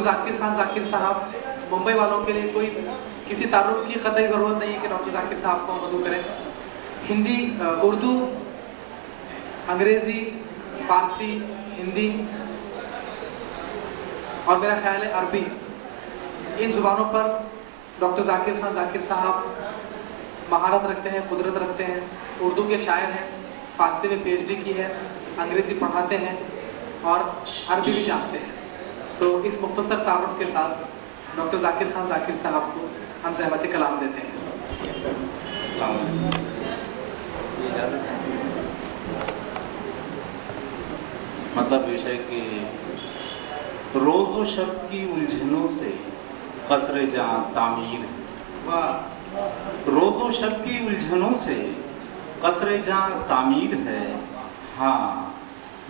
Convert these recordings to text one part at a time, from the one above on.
Doctor Zakir Khan Zakir साहब, मुंबई वालों के लिए कोई किसी तारुफ की कतई ज़रूरत नहीं है कि डॉक्टर जाकिर साहब को मदू करें। हिंदी, उर्दू, अंग्रेज़ी, फारसी, हिंदी और मेरा ख्याल है अरबी, इन ज़ुबानों पर डॉक्टर जाकिर खान जाकिर साहब महारत रखते हैं, कुदरत रखते हैं। उर्दू के शायर हैं, फारसी में PhD की है, अंग्रेज़ी पढ़ाते हैं और अरबी भी जानते हैं। तो इस मुख्तसर तारुफ के साथ डॉक्टर जाकिर खान जाकिर साहब को हम सहमत कलाम देते हैं। मतलब विषय कि रोज़ो शब की उलझनों से कसरे जां तामीर है। रोज़ो शब की उलझनों से कसरे जां तामीर है। हाँ,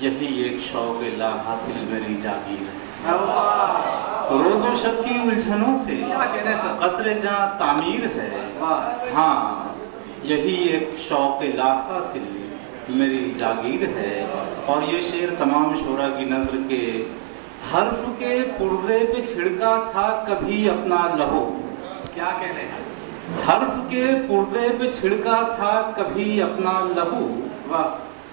यही एक शौक़ ला हासिल मेरी जागीर है। रोज़ो शब की उलझनों से कसरे जां तामीर है। हाँ, यही एक शौक़ ला हासिल मेरी जागीर है। और ये शेर तमाम शोरा की नज़र के हर्फ के पुर्जे पे छिड़का था कभी अपना लहू। क्या कहने हैं? हर्फ के पुर्जे पे छिड़का था कभी अपना लहू। वाह,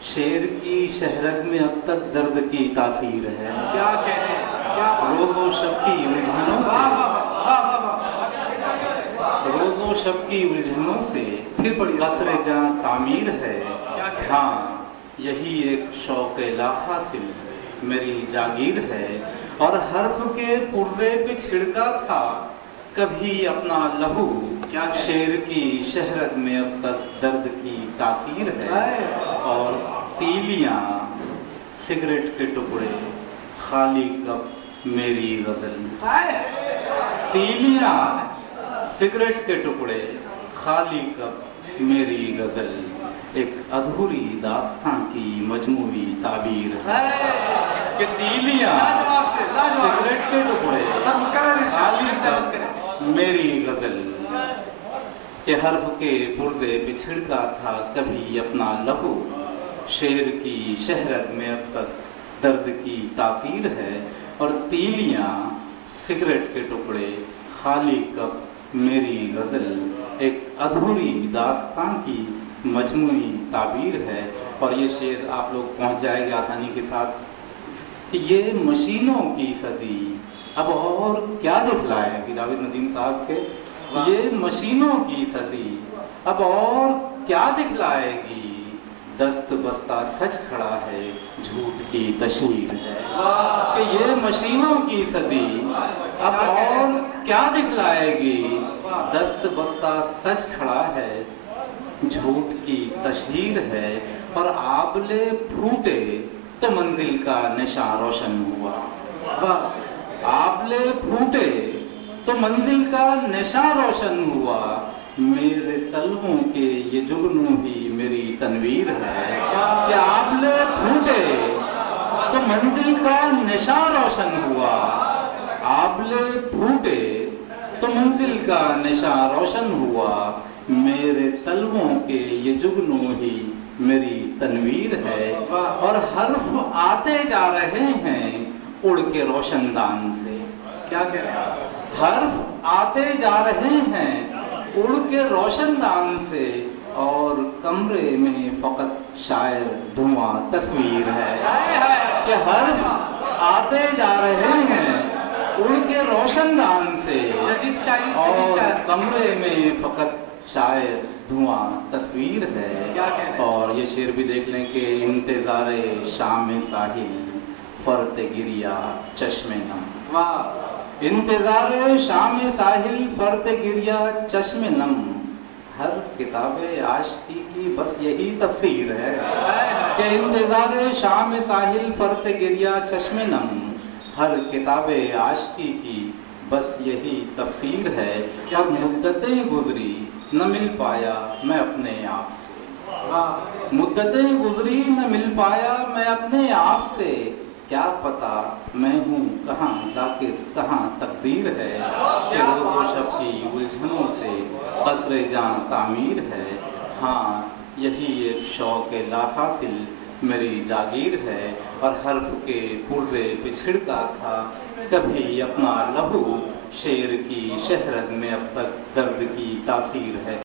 शेर की शहरत में अब तक दर्द की तासीर है। क्या कहने हैं? क्या रोज़ो शब की उलझनों से, रोज़ो शब की उलझनों से फिर पढ़िए। कसरे जां तामीर है। क्या कहने? हाँ, यही एक शौक़ ला हासिल मेरी जागीर है। और हर्फ के पुर्जे पे छिड़का था कभी अपना लहू। क्या कहने? शेर की शहरत में अब तक दर्द की तासीर है। और तीलियां, सिगरेट के टुकड़े, खाली कप मेरी गजल। तीलियां, सिगरेट के टुकड़े, खाली कप मेरी गजल, एक अधूरी दास्तां की मजमूई ताबीर है। कि तीलियां, सिगरेट के टुकड़े, खाली कप मेरी गजल, के हर्फ के पुर्जे पे छिड़का था कभी अपना लहू। शेर की शहरत में अब तक दर्द की तासीर है। और तीलियां, सिगरेट के टुकड़े, खाली कप मेरी गजल, एक अधूरी दास्तां की मजमूई ताबीर है। और ये शेर आप लोग पहुंच जाएंगे आसानी के साथ कि ये मशीनों की सदी अब और क्या दिखलाएगी जावेद नदीम साहब के। ये मशीनों की सदी अब और क्या दिखलाएगी। दस्त बस्ता सच खड़ा है, झूठ की तशहीर है। कि ये मशीनों की सदी अब और क्या दिखलाएगी। दस्त बस्ता सच खड़ा है, झूठ की तशहीर है। और आबले फूटे तो मंजिल का निशा रोशन हुआ। आबले फूटे तो मंजिल का निशा रोशन हुआ। मेरे तलवों के ये जुगनू ही मेरी तनवीर है। कि आबले फूटे तो मंजिल का निशा रोशन हुआ। आबले फूटे तो मंजिल का निशा रोशन हुआ। मेरे तलवों के ये जुगनू ही मेरी तनवीर है। और हर्फ आते जा रहे हैं उड़ के रोशनदान से। क्या कह रहे हैं? हर्फ आते जा रहे हैं उड़ के रोशनदान से। और कमरे में फकत शायर धुआं तस्वीर है। कि हर्फ आते जा रहे हैं उड़ के रोशनदान से। और कमरे में फकत शायर धुआं तस्वीर है। क्या कह रहे हैं? और ये शेर भी देख लें कि इंतजारे शाम साहिल फरते गिरिया चश्मे नम। वाह, इंतजारे शाम साहिल फरते गिरिया चश्मे नम। हर किताबे आशिकी की बस यही तफसीर है। कि इंतजारे शाम साहिल फरते गिरिया चश्मे नम। हर किताबे आशिकी की बस यही तफसीर है। क्या मुद्दतें गुजरी न मिल पाया मैं अपने आप से। मुद्दतें गुजरी न मिल पाया मैं अपने आप से। क्या पता मैं हूँ कहाँ जाकिर कहाँ तकदीर है। कि रोज़ो शब की उलझनों से कसरे जां तामीर है। हाँ, यही एक शौक़ ला हासिल मेरी जागीर है और हर्फ के पुर्जे पिछड़ता था कभी अपना लहू शेर की शहरत में अब तक दर्द की तासीर है